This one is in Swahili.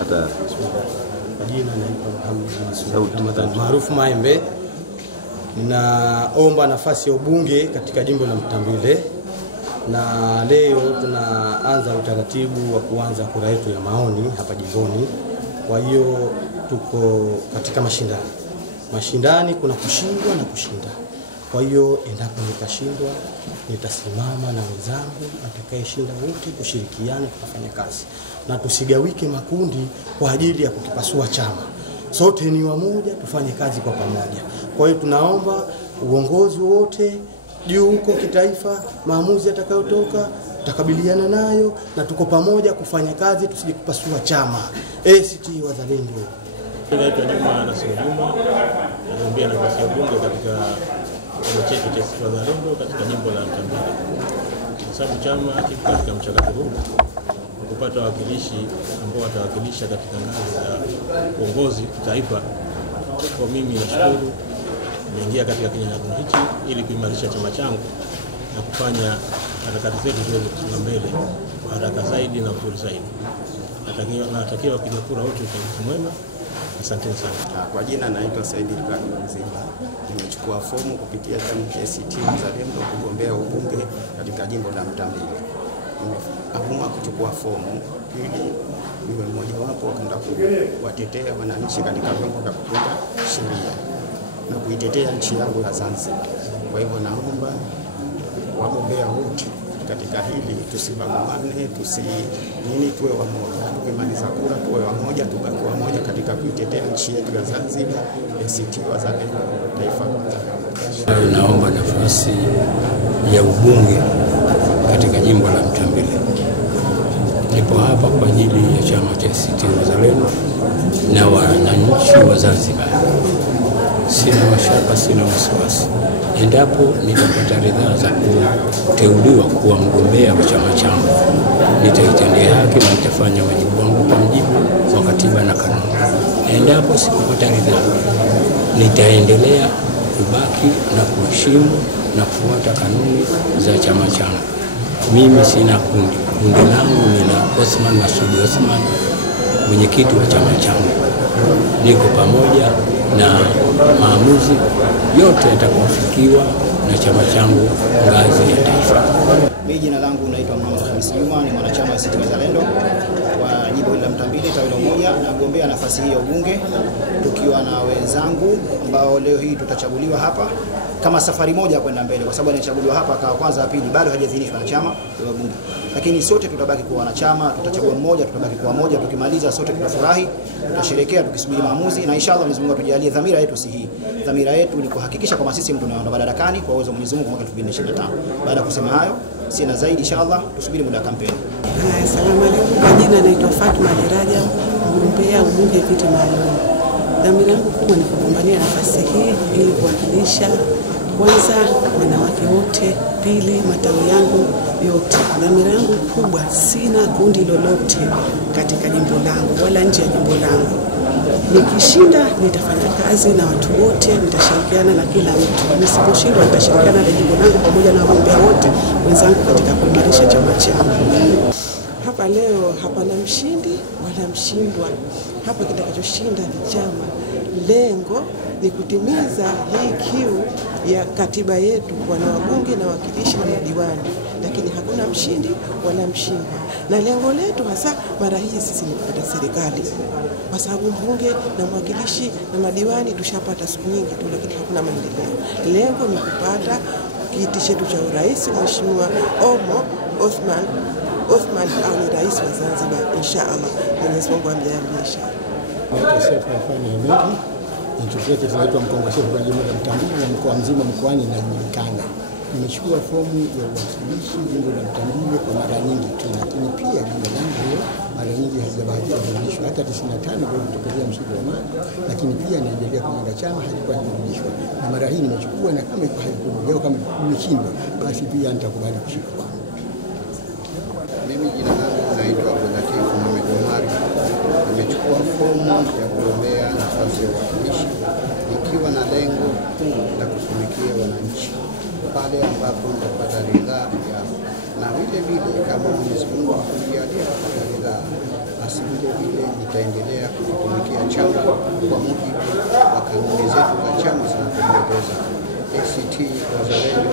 Hata jina naitwa Muhammad maarufu Maembe. Naomba nafasi ya ubunge katika jimbo la Mtambile, na leo tunaanza utaratibu wa kuanza kura yetu ya maoni hapa jimboni. Kwa hiyo tuko katika mashindani, kuna kushindwa na kushinda. Kwa hiyo endapo nikashindwa, nitasimama na wenzangu atakayeshinda wote, kushirikiana tukafanya kazi na tusigawike makundi kwa ajili ya kukipasua chama. Sote ni wamoja, tufanye kazi kwa pamoja. Kwa hiyo tunaomba uongozi wote juu huko kitaifa, maamuzi yatakayotoka tutakabiliana nayo, na tuko pamoja kufanya kazi, tusije kupasua chama. ACT Wazalendo. Naitwa Juma Nasir Juma, nagombea nafasi ya ubunge katika chama chetu cha ACT Wazalendo katika jimbo la Mtambile. Kwa sababu chama kipo katika mchakato huu kupata wawakilishi ambao watawakilisha katika ngazi za uongozi kitaifa. Kwa mimi nashukuru nimeingia katika kinyang'anyiro hichi ili kuimarisha chama changu na kufanya harakati zetu ziweze kusonga mbele kwa haraka zaidi na uzuri zaidi. Natakiwa wapiga kura wote uchaguzi mwema. Asante sana. Kwa jina naitwa Saidi Mzima. Nimechukua fomu kupitia chama cha ACT Wazalendo kugombea ubunge katika jimbo la Mtambile. Nimeamua kuchukua fomu ili niwe mmoja wapo kwenda kuwatetea wananchi katika vyombo vya kutunga sheria na kuitetea nchi yangu ya Zanzibar. Kwa hivyo naomba wagombea wote katika hili tusibaguane, tuwe wamoja. Tukimaliza kura tuwe wamoja, tubaki wamoja katika kuitetea nchi yetu ya Zanzibar. ACT Wazalendo, taifa kwanza. Naomba nafasi ya ubunge katika jimbo la Mtambile. Nipo hapa kwa ajili ya chama cha ACT Wazalendo na wananchi wa Zanzibar. Sina mashaka, sina wasiwasi. Endapo nitapata ridhaa za kuteuliwa kuwa mgombea wa chama changu, nitaitendea haki na nitafanya wajibu wangu kwa mujibu wa katiba na kanuni. Endapo sikupata ridhaa, nitaendelea kubaki na kuheshimu na kufuata kanuni za chama changu. Mimi sina kundi langu ni la Osman Masudi Osman, mwenyekiti wa chama changu. Niko pamoja na maamuzi yote yatakayofikiwa na chama changu ngazi ya taifa. Mimi jina langu naitwa Muhammad Khamis Juma, ni mwanachama wa ACT Wazalendo wa jimbo la Mtambile tawi moja, nagombea nafasi hii ya ubunge tukiwa na wenzangu ambao leo hii tutachaguliwa hapa kama safari moja kwenda mbele, kwa sababu anachaguliwa hapa kwa kwanza, pili bado hajaidhinishwa na chama la bunge. Lakini sote tutabaki kuwa wanachama, tutachagua mmoja, tutabaki kuwa moja, tukimaliza sote tutafurahi, tutasherehekea tukisubiri maamuzi, na inshallah Mwenyezi Mungu atujalie. Dhamira yetu si hii. Dhamira yetu ni kuhakikisha kwamba sisi tunaondoka madarakani kwa uwezo wa Mwenyezi Mungu mwaka 2025. Baada ya kusema hayo, sina zaidi, inshallah tusubiri muda wa kampeni. Asalamu alaykum. Kwa jina naitwa Fatma Diraja, mgombea ubunge viti maalum. Dhamira yangu kubwa ni kugombania nafasi hii ili kuwakilisha kwanza wanawake wote, pili matawi yangu yote. Dhamira yangu kubwa, sina kundi lolote katika jimbo langu wala nje ya jimbo langu. Nikishinda nitafanya kazi na watu wote, nitashirikiana na kila mtu. Nisiposhindwa nitashirikiana na jimbo langu pamoja na wagombea wote wenzangu katika kuimarisha chama changu. Hapa leo hapana mshindi wala mshindwa. Hapa kitakachoshinda ni chama. Lengo ni kutimiza hii kiu ya katiba yetu kwa na wabunge na wakilishi na madiwani, lakini hakuna mshindi wala mshindwa. Na lengo letu hasa mara hii sisi ni kupata serikali, kwa sababu mbunge na mwakilishi na madiwani tushapata siku nyingi tu, lakini hakuna maendeleo. Lengo ni kupata kiti chetu cha urais, Mheshimiwa Omo Othman au ni rais wa Zanzibar, inshallah. Mwenyezi Mungu amjalie inshallah. Nitukia tunaitwa mkongwe kwa jimbo la Mtambile na mkoa mzima mkoani inajulikana. Nimechukua fomu ya uwakilishi jimbo la Mtambile kwa mara nyingi tu, lakini pia jimbo langu mara nyingi hazijabahatika kurudishwa. Hata 95 ndio kutokelea msiba wa mali, lakini pia naendelea kujenga chama, halikuwa kurudishwa. Na mara hii nimechukua, na kama iko haikurudishwa, kama nimeshindwa, basi pia nitakubali kushika kwangu. Mimi jina langu naitwa Abdulatif Mohamed Omar. Nimechukua fomu ya kugombea nafasi ya uwakilishi ikiwa na lengo kuu la kutumikia wananchi pale ambapo nitapata ridhaa yao, na vile vile kama Mwenyezi Mungu akujalia kupata ridhaa na basi vile vile nitaendelea kutumikia chama kwa mujibu wa kanuni zetu za chama zinazopendekeza. ACT Wazalendo